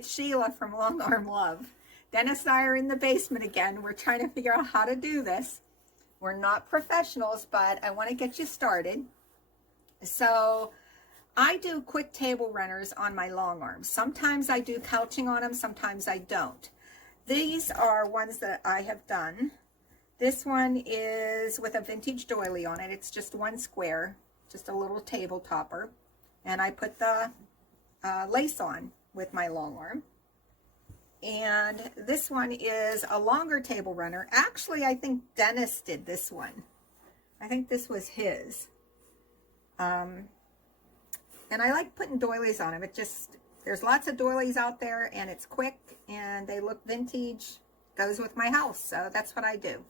it's Sheila from Longarm Love. Dennis and I are in the basement again. We're trying to figure out how to do this. We're not professionals, but I want to get you started. So I do quick table runners on my Longarms. Sometimes I do couching on them, sometimes I don't. These are ones that I have done. This one is with a vintage doily on it. It's just one square, just a little table topper. And I put the lace on with my Longarm. And this one is a longer table runner. Actually, I think Dennis did this one. I think this was his. And I like putting doilies on them. It just, there's lots of doilies out there and it's quick and they look vintage. Goes with my house, so that's what I do.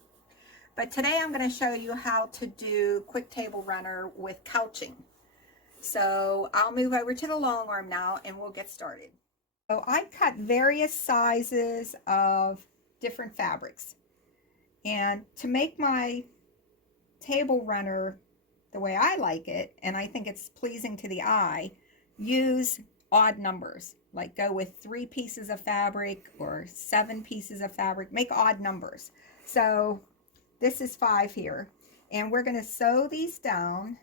But today I'm going to show you how to do quick table runner with couching. So I'll move over to the Longarm now and we'll get started. So I cut various sizes of different fabrics. And to make my table runner the way I like it, and I think it's pleasing to the eye, use odd numbers. Like go with 3 pieces of fabric or 7 pieces of fabric. Make odd numbers. So this is 5 here. And we're going to sew these down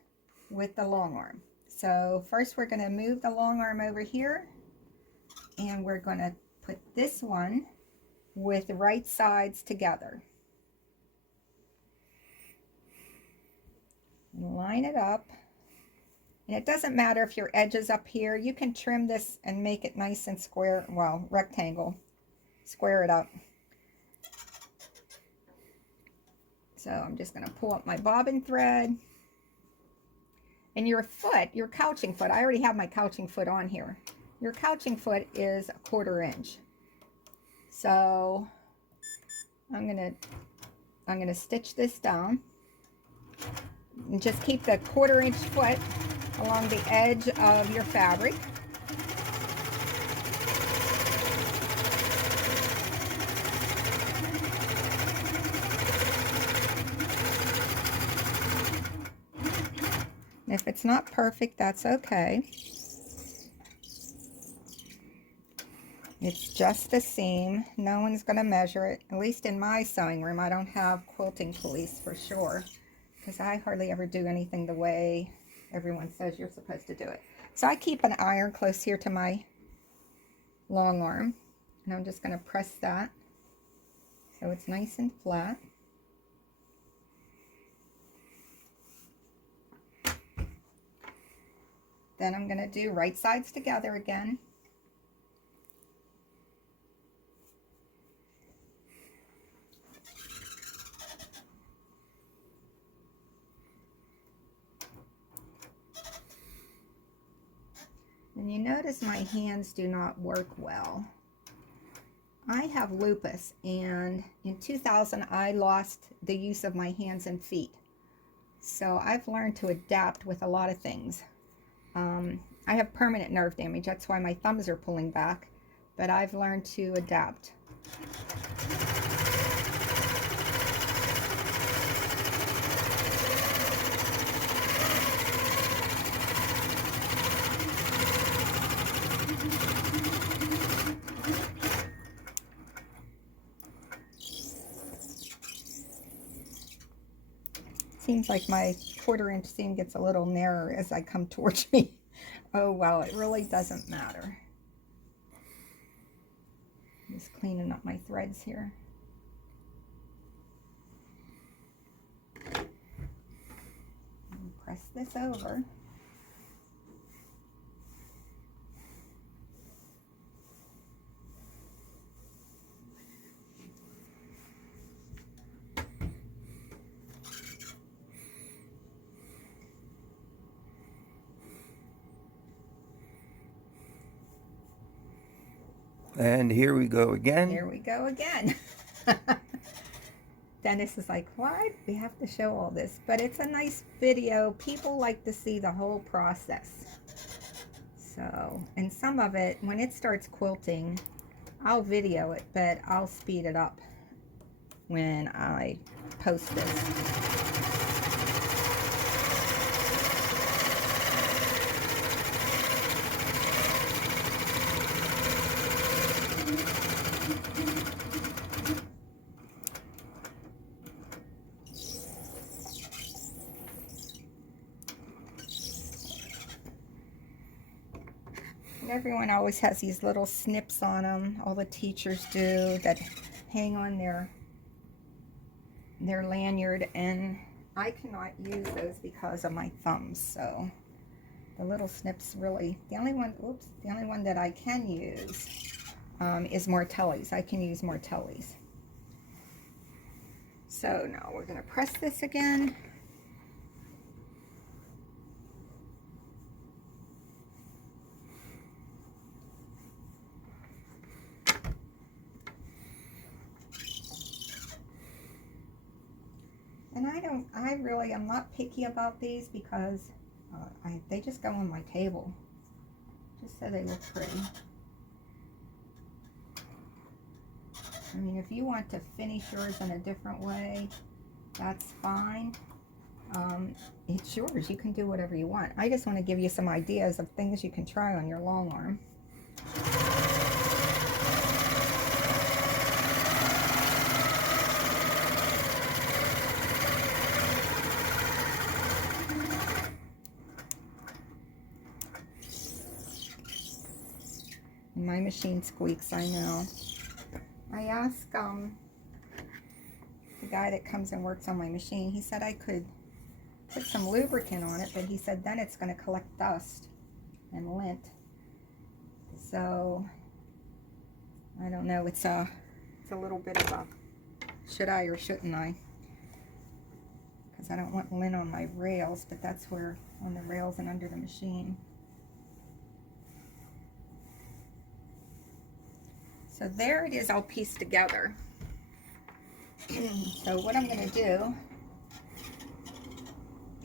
with the Longarm. So first we're going to move the Longarm over here. And we're going to put this one with the right sides together. Line it up. And it doesn't matter if your edge is up here. You can trim this and make it nice and square, well, rectangle. Square it up. So I'm just going to pull up my bobbin thread. And your foot, your couching foot, I already have my couching foot on here. Your couching foot is 1/4 inch. So I'm gonna stitch this down and just keep the 1/4 inch foot along the edge of your fabric. If it's not perfect, that's okay. It's just the seam. No one's going to measure it. At least in my sewing room, I don't have quilting police for sure, because I hardly ever do anything the way everyone says you're supposed to do it. So I keep an iron close here to my Longarm, and I'm just going to press that so it's nice and flat. Then I'm going to do right sides together again. And you notice my hands do not work well. I have lupus, and in 2000 I lost the use of my hands and feet. So I've learned to adapt with a lot of things. I have permanent nerve damage, that's why my thumbs are pulling back, but I've learned to adapt. Seems like my 1/4 inch seam gets a little narrower as I come towards me. Oh well, it really doesn't matter. Just cleaning up my threads here. And press this over. And here we go again. Here we go again. Dennis is like, why do we have to show all this? But it's a nice video. People like to see the whole process. So, and some of it, when it starts quilting, I'll video it, but I'll speed it up when I post this. And everyone always has these little snips on them. All the teachers do, that hang on their lanyard, and I cannot use those because of my thumbs. So the little snips really, the only one that I can use is Martelli's. I can use Martelli's. So now we're going to press this again. And I'm not picky about these because they just go on my table, just so they look pretty. I mean, if you want to finish yours in a different way, that's fine. It's yours. You can do whatever you want. I just want to give you some ideas of things you can try on your long arm. My machine squeaks, I know. I asked the guy that comes and works on my machine, he said I could put some lubricant on it, but he said then it's going to collect dust and lint. So, I don't know, it's a little bit of a should I or shouldn't I? Because I don't want lint on my rails, but that's where, on the rails and under the machine. So there it is all pieced together. So what I'm going to do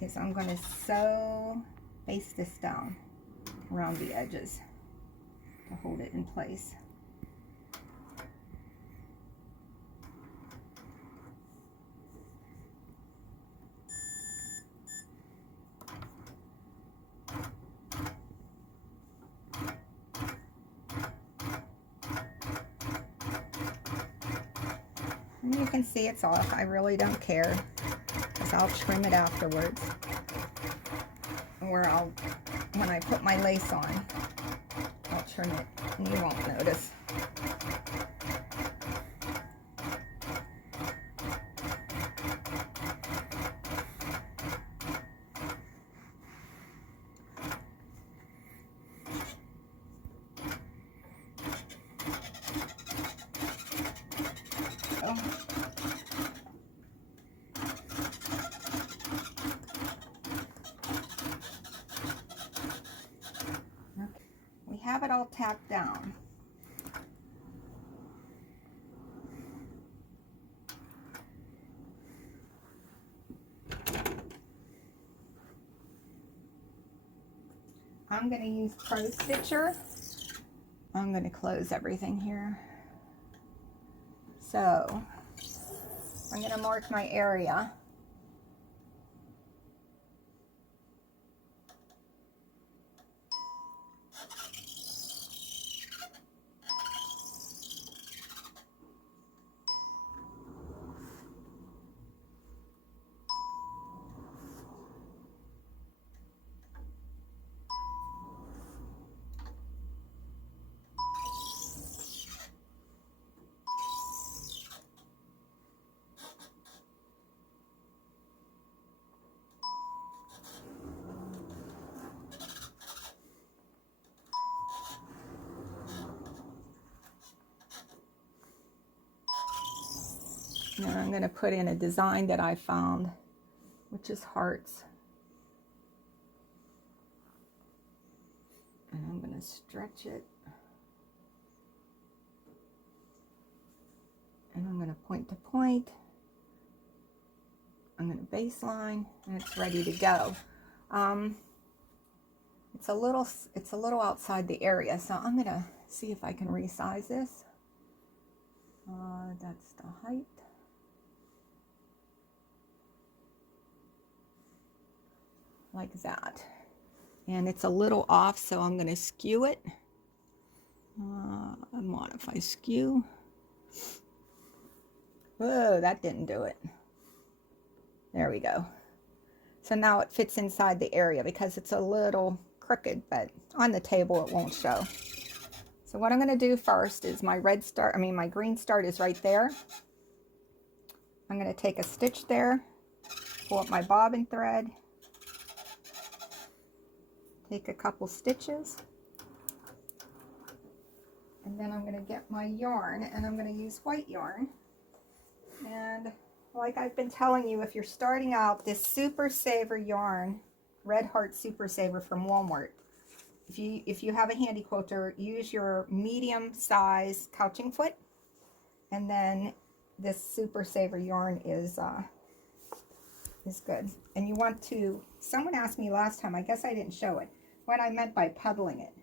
is I'm going to baste this down around the edges to hold it in place. And you can see it's off. I really don't care, because I'll trim it afterwards. Or when I put my lace on, I'll trim it and you won't notice. Have it all tacked down. I'm going to use Pro Stitcher. I'm going to close everything here. So I'm going to mark my area. Now I'm going to put in a design that I found, which is hearts. And I'm going to stretch it. And I'm going to point to point. I'm going to baseline, and it's ready to go. It's a little outside the area, so I'm going to see if I can resize this. That's the height. Like that. And it's a little off, so I'm going to skew it. Modify skew. Whoa, that didn't do it. There we go. So now it fits inside the area because it's a little crooked, but on the table it won't show. So what I'm going to do first is my my green start is right there. I'm going to take a stitch there, pull up my bobbin thread, take a couple stitches, and then I'm going to get my yarn, and I'm going to use white yarn. And like I've been telling you, if you're starting out, this Super Saver yarn, Red Heart Super Saver from Walmart, if you have a Handi quilter, use your medium size couching foot, and then this Super Saver yarn is good. And you want to, someone asked me last time, I guess I didn't show it, what I meant by puddling it.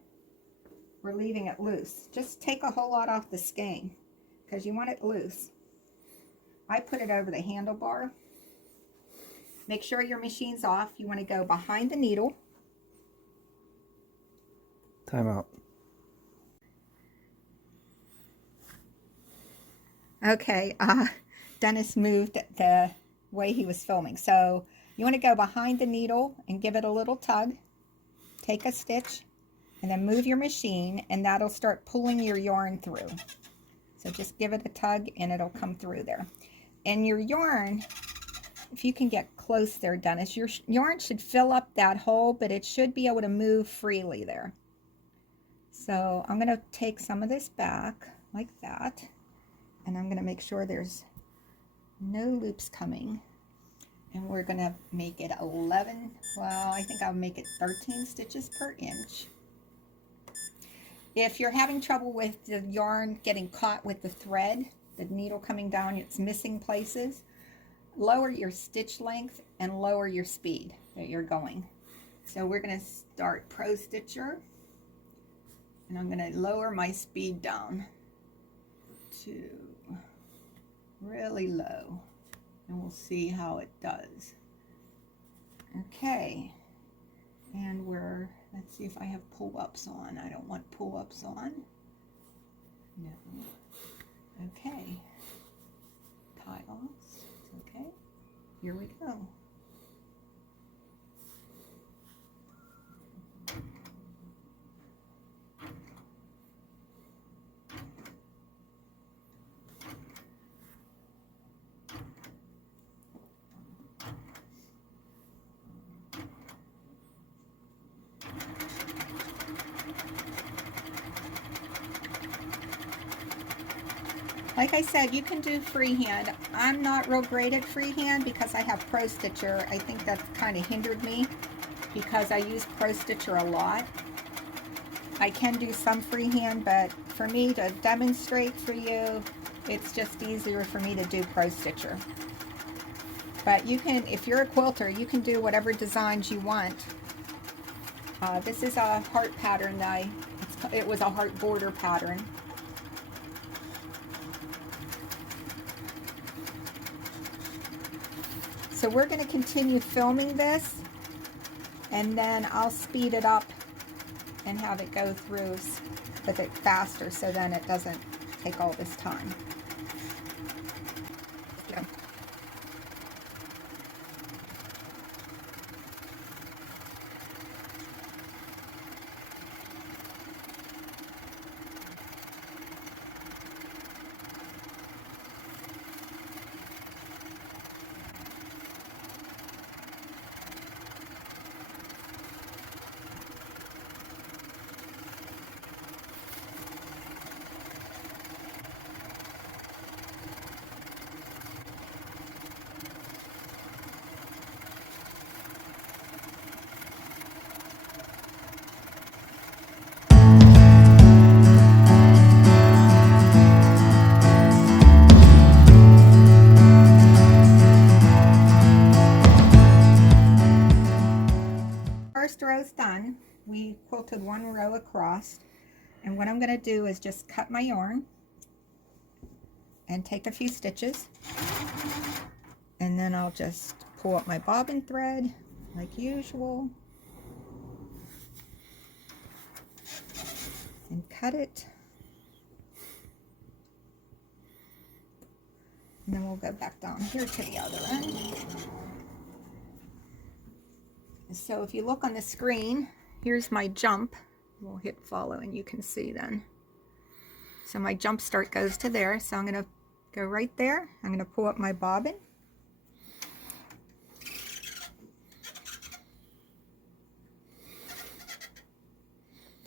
We're leaving it loose. Just take a whole lot off the skein because you want it loose. I put it over the handlebar. Make sure your machine's off. You want to go behind the needle. Time out. Okay, Dennis moved the way he was filming. So you want to go behind the needle and give it a little tug. Take a stitch and then move your machine, and that'll start pulling your yarn through. So just give it a tug and it'll come through there. And your yarn, if you can get close there, Dennis, your yarn should fill up that hole, but it should be able to move freely there. So I'm going to take some of this back like that, and I'm going to make sure there's no loops coming. And we're going to make it 11, well, I think I'll make it 13 stitches per inch. If you're having trouble with the yarn getting caught with the thread, the needle coming down, it's missing places, lower your stitch length and lower your speed that you're going. So we're going to start Pro Stitcher, and I'm going to lower my speed down to really low, and we'll see how it does. Okay, and let's see if I have pull-ups on. I don't want pull-ups on. No. Okay. Tie-offs. Okay. Here we go. Like I said, you can do freehand. I'm not real great at freehand because I have Pro Stitcher. I think that's kind of hindered me because I use Pro Stitcher a lot. I can do some freehand, but for me to demonstrate for you, it's just easier for me to do Pro Stitcher. But you can, if you're a quilter, you can do whatever designs you want. This is a heart pattern that it was a heart border pattern. So we're going to continue filming this, and then I'll speed it up and have it go through a bit faster, so then it doesn't take all this time. Yeah. First row's done. We quilted one row across, and what I'm going to do is just cut my yarn and take a few stitches, and then I'll just pull up my bobbin thread like usual and cut it, and then we'll go back down here to the other end. So if you look on the screen, here's my jump. We'll hit follow and you can see then. So my jump start goes to there. So I'm going to go right there. I'm going to pull up my bobbin.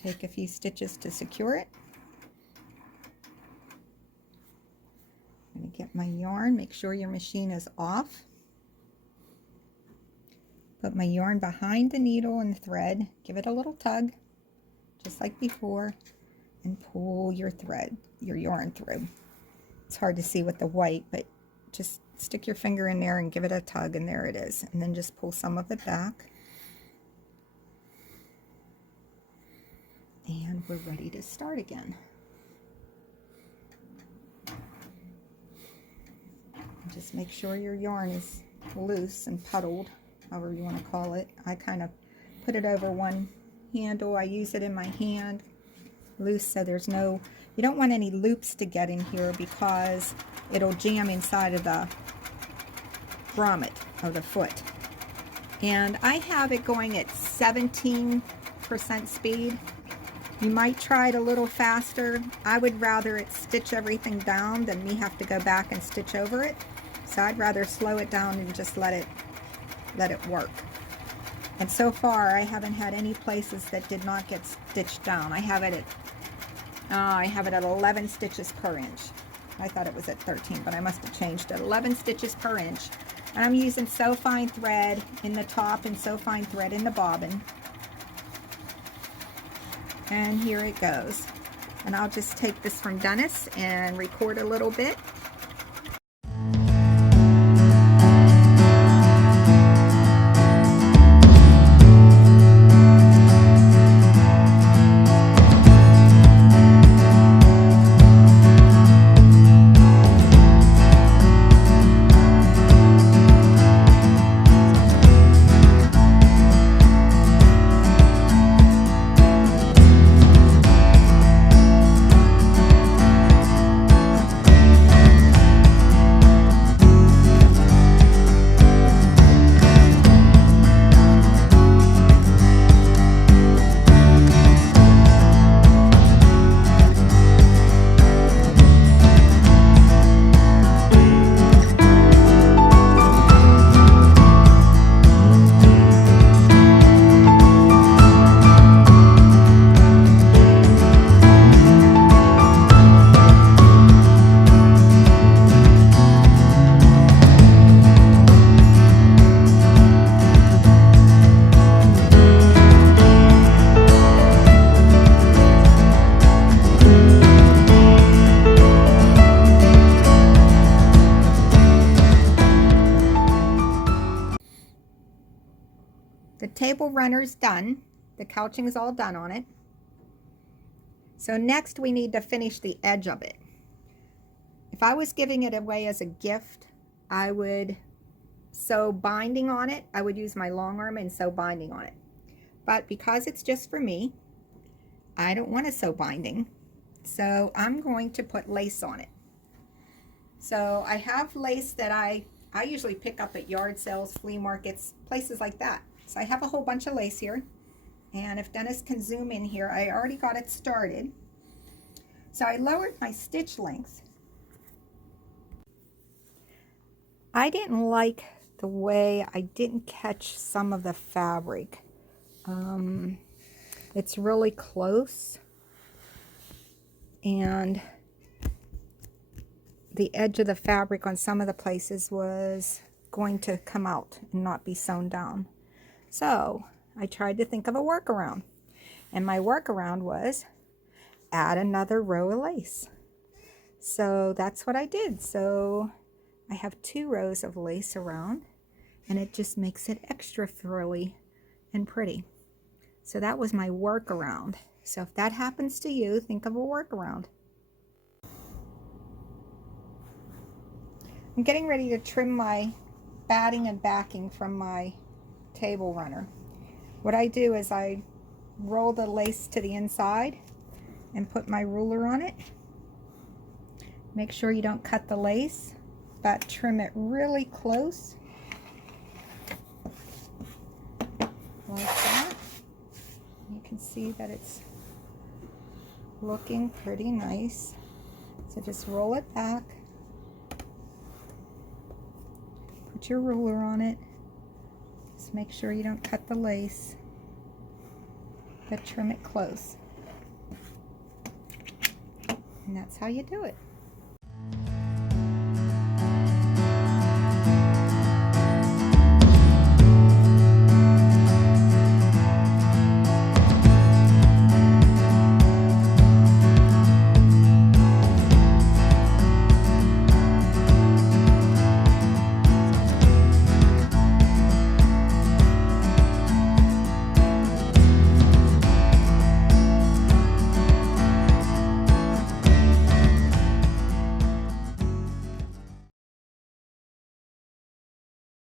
Take a few stitches to secure it. I'm going to get my yarn. Make sure your machine is off. Put my yarn behind the needle and thread. Give it a little tug, just like before, and pull your thread, your yarn through. It's hard to see with the white, but just stick your finger in there and give it a tug, and there it is. And then just pull some of it back. And we're ready to start again. Just make sure your yarn is loose and puddled, however you want to call it. I kind of put it over one handle. I use it in my hand, loose, so there's no, you don't want any loops to get in here because it'll jam inside of the grommet of the foot. And I have it going at 17% speed. You might try it a little faster. I would rather it stitch everything down than me have to go back and stitch over it. So I'd rather slow it down and just let it work. And so far I haven't had any places that did not get stitched down. I have it at 11 stitches per inch. I thought it was at 13, but I must have changed it. 11 stitches per inch. And I'm using so fine thread in the top and so fine thread in the bobbin. And here it goes. And I'll just take this from Dennis and record a little bit. The table runner's done. The couching is all done on it. So next we need to finish the edge of it. If I was giving it away as a gift, I would sew binding on it. I would use my long arm and sew binding on it. But because it's just for me, I don't want to sew binding. So I'm going to put lace on it. So I have lace that I usually pick up at yard sales, flea markets, places like that. So I have a whole bunch of lace here. And if Dennis can zoom in here, I already got it started. So I lowered my stitch length. I didn't like the way I didn't catch some of the fabric. It's really close. And the edge of the fabric on some of the places was going to come out and not be sewn down. So I tried to think of a workaround, and my workaround was add another row of lace. So that's what I did. So I have 2 rows of lace around, and it just makes it extra frilly and pretty. So that was my workaround. So if that happens to you, think of a workaround. I'm getting ready to trim my batting and backing from my table runner. What I do is I roll the lace to the inside and put my ruler on it. Make sure you don't cut the lace, but trim it really close, like that. see that it's looking pretty nice. So just roll it back, put your ruler on it, just make sure you don't cut the lace, but trim it close. And that's how you do it.